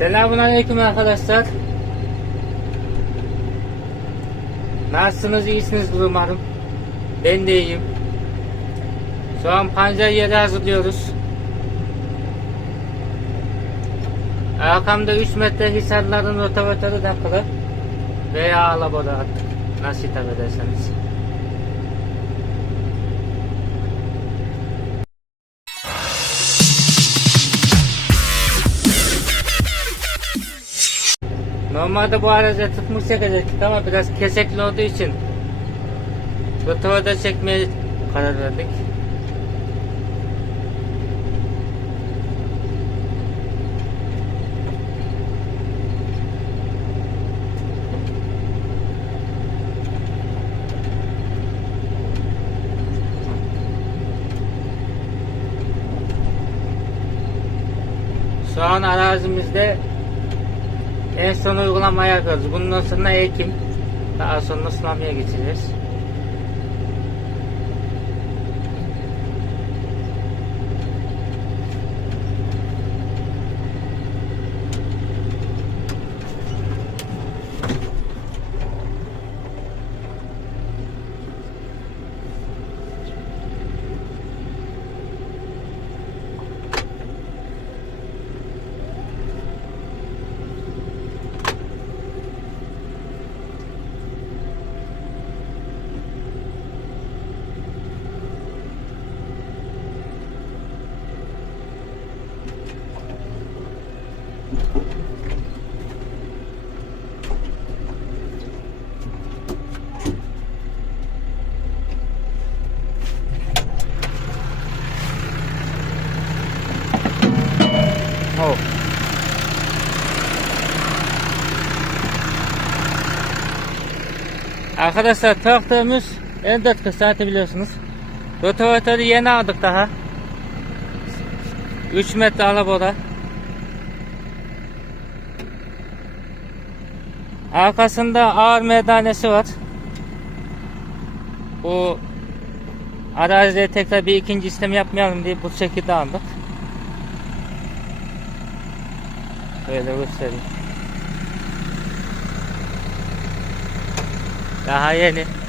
Selamun Aleyküm arkadaşlar. Nasılsınız? İyisiniz umarım. Ben de iyiyim. Şu an pancar yeri hazırlıyoruz. Arkamda 3 metre hisarların rotavatörü takılı. Veya alaboda artık. Nasıl hitap ederseniz. Normalde bu araca tıkmış çekecektik ama biraz kesekli olduğu için Rotavada çekmeye karar verdik. Şu an arazimizde en son uygulamayı yapıyoruz. Bundan sonra ekim. Daha sonra sulamaya geçeceğiz. Arkadaşlar traktörümüz 54 saati biliyorsunuz. Rotavatörü yeni aldık daha. 3 metre alaboda. Arkasında ağır merdanesi var. Bu arazide tekrar bir ikinci işlem yapmayalım diye bu şekilde aldık. Böyle göstereyim. Daha yeni.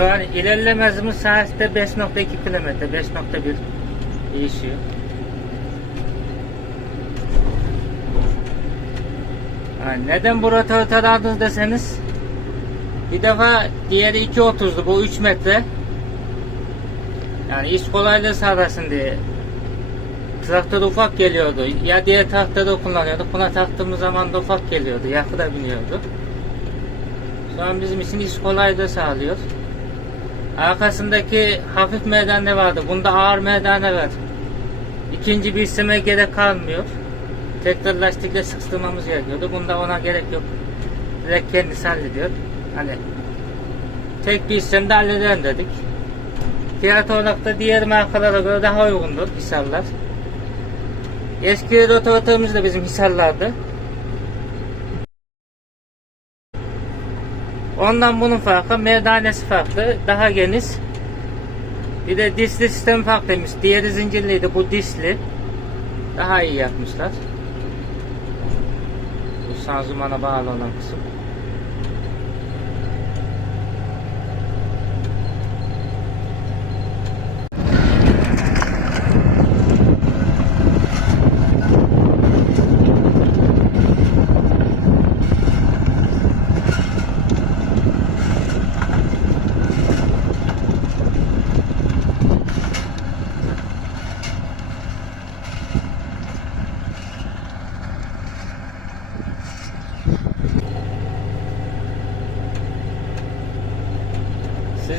An ilerleme hızımız saatte 5.2 kilometre, 5.1 değişiyor. Ha, neden bu rotatör aldınız deseniz bir defa diğeri 2.30'du bu 3 metre. Yani iş kolaylığı sağlasın diye. Traktör ufak geliyordu. Ya diğer traktörü kullanıyorduk buna taktığımız zaman da ufak geliyordu yakı da biniyordu. Şu an bizim için iş kolaylığı sağlıyor Arkasındaki hafif merdane vardı. Bunda ağır merdane var. İkinci bir işleme gerek kalmıyor. Tekrar lastikle sıkıştırmamız gerekiyordu. Bunda ona gerek yok. Direkt kendisi hallediyor. Hani tek bir işlemde hallederim dedik. Fiyat olarak da diğer markalara göre daha uygundur Hisarlar. Eski rotavatörümüz de bizim Hisarlardı. Ondan bunun farkı merdanesi farklı, daha geniş. Bir de disli sistem farklıymış. Diğeri zincirliydi, bu disli. Daha iyi yapmışlar. Bu şanzımana bağlı olan kısım.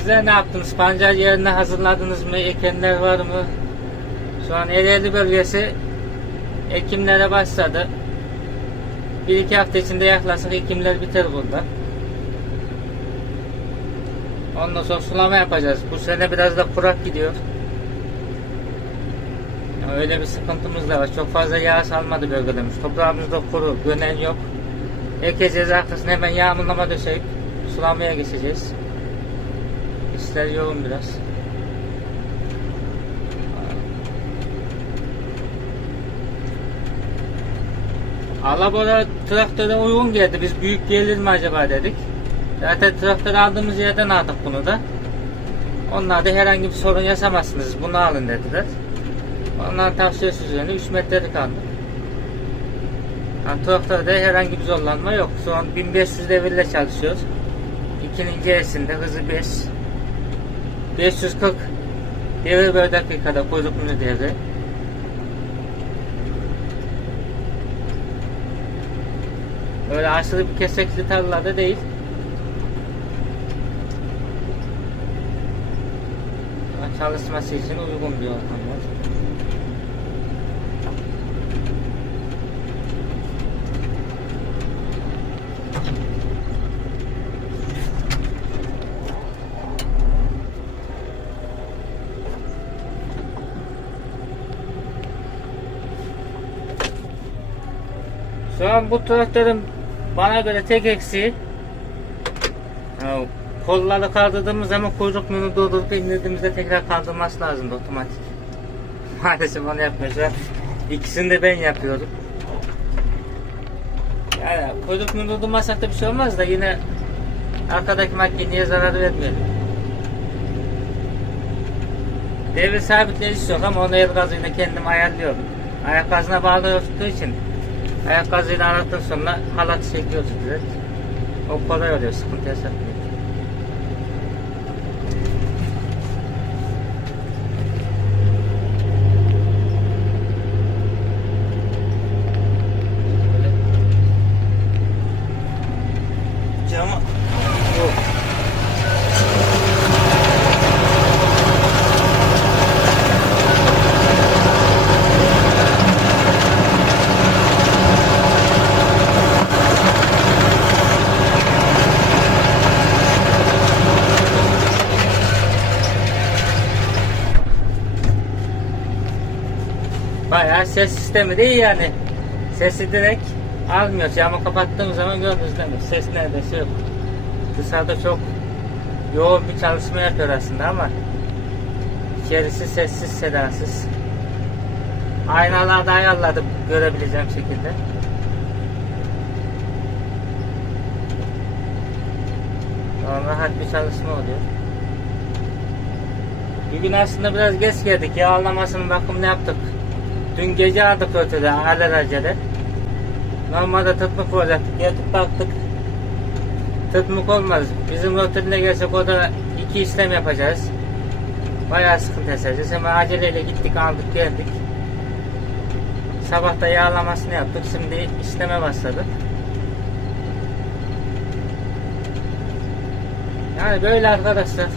Sizler ne yaptınız? Pancar yerine hazırladınız mı? Ekenler var mı? Şu an Ereğli bölgesi ekimlere başladı. Bir iki hafta içinde yaklaşık ekimler biter burada. Ondan sonra sulama yapacağız. Bu sene biraz da kurak gidiyor. Ya Öyle bir sıkıntımız da var. Çok fazla yağış almadı bölgedemiz. Toprağımız da kuru, gönen yok. Ekeceğiz arkasına hemen yağmurlama döşeyip sulamaya geçeceğiz. İşler yoğun biraz. Alabora traktöre uygun geldi. Biz büyük gelir mi acaba dedik. Zaten traktör aldığımız yerden aldık bunu da. Onlar da herhangi bir sorun yaşamazsınız. Bunu alın dediler. Onların tavsiyesi üzerine 3 metrelik aldık. Yani traktörde herhangi bir zorlanma yok. Şu an 1500 devirle çalışıyoruz. İkinin C'sinde hızı 5. 540 devir bölü dakikada kuyruklu devri. Öyle aşırı bir kesekli tarlada değil. Çalışması için uygun bir ortam var. Şu an bu traktörün bana göre tek eksiği ya, kolları kaldırdığımız zaman kuyruk munu durdurup indirdiğimizde tekrar kaldırması lazımdı otomatik. Maalesef onu yapmıyor. Şu an İkisini de ben yapıyorum. Yani kuyruk munu durdurmasak da bir şey olmaz da yine arkadaki makineye zarar vermeyelim. Devir sabitleyicisi yok ama onu el gazıyla kendim ayarlıyorum. Ayak gazına bağlı tuttuğu için ayak gazıyla aradıktan sonra halat çekiyoruz direkt. O kolay oluyor, sıkıntı yaşatmıyor. Cama yok. Bayağı ses sistemi de iyi yani. Sesi direkt almıyor. Camı kapattığım zaman gördünüz değil mi? Ses neredeyse yok. Dışarıda çok yoğun bir çalışma yapıyor aslında ama içerisi sessiz sedasız. Aynalarda ayarladım görebileceğim şekilde. Sonra rahat bir çalışma oluyor. Bir gün aslında biraz geç geldik. Yağlamasının bakımını yaptık. Dün gece aldık ötede alelacele. Normalde tıtmık olacaktık. Yatıp baktık. Tıtmık olmaz. Bizim rotörüne gelsek o da iki işlem yapacağız. Bayağı sıkıntı yaşayacağız. Hemen aceleyle gittik aldık geldik. Sabah da yağlamasını yaptık. Şimdi işleme başladık. Yani böyle arkadaşlar.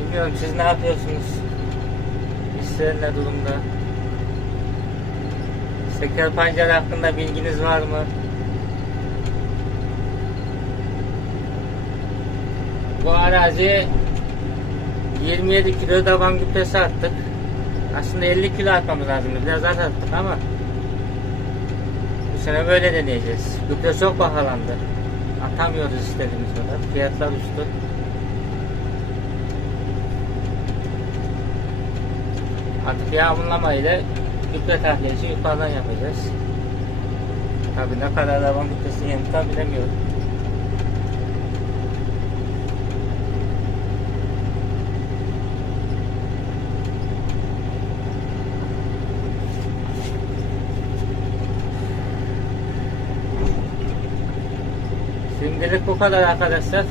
Bilmiyorum siz ne yapıyorsunuz? İşler ne durumda? Şeker pancarı hakkında bilginiz var mı? Bu araziye 27 kilo davan gübresi attık. Aslında 50 kilo atmamız lazımdı. Biraz az attık ama bu sene böyle deneyeceğiz. Gübre çok pahalandı. Atamıyoruz istediğimiz kadar. Fiyatlar uçtu. Artık yağmurlama ile gübre tahliyesi yukarıdan yapacağız. Tabi ne kadar davan gübresi yanıtlar bilemiyorum. Şimdilik bu kadar arkadaşlar.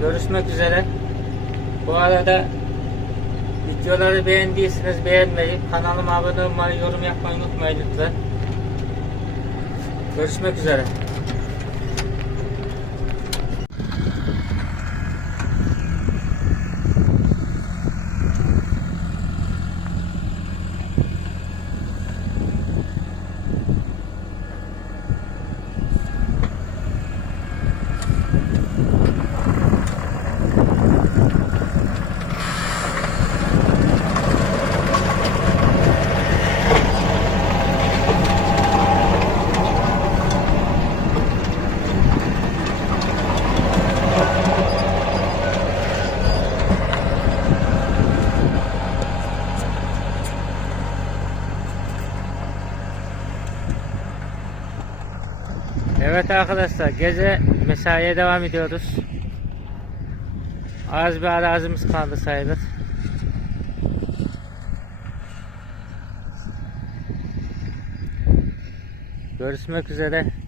Görüşmek üzere. Bu arada videoları beğendiyseniz beğenmeyi, kanalıma abone olmayı, yorum yapmayı unutmayın lütfen. Görüşmek üzere. Arkadaşlar gece mesaiye devam ediyoruz. Az bir arazimiz kaldı sayılır. Görüşmek üzere.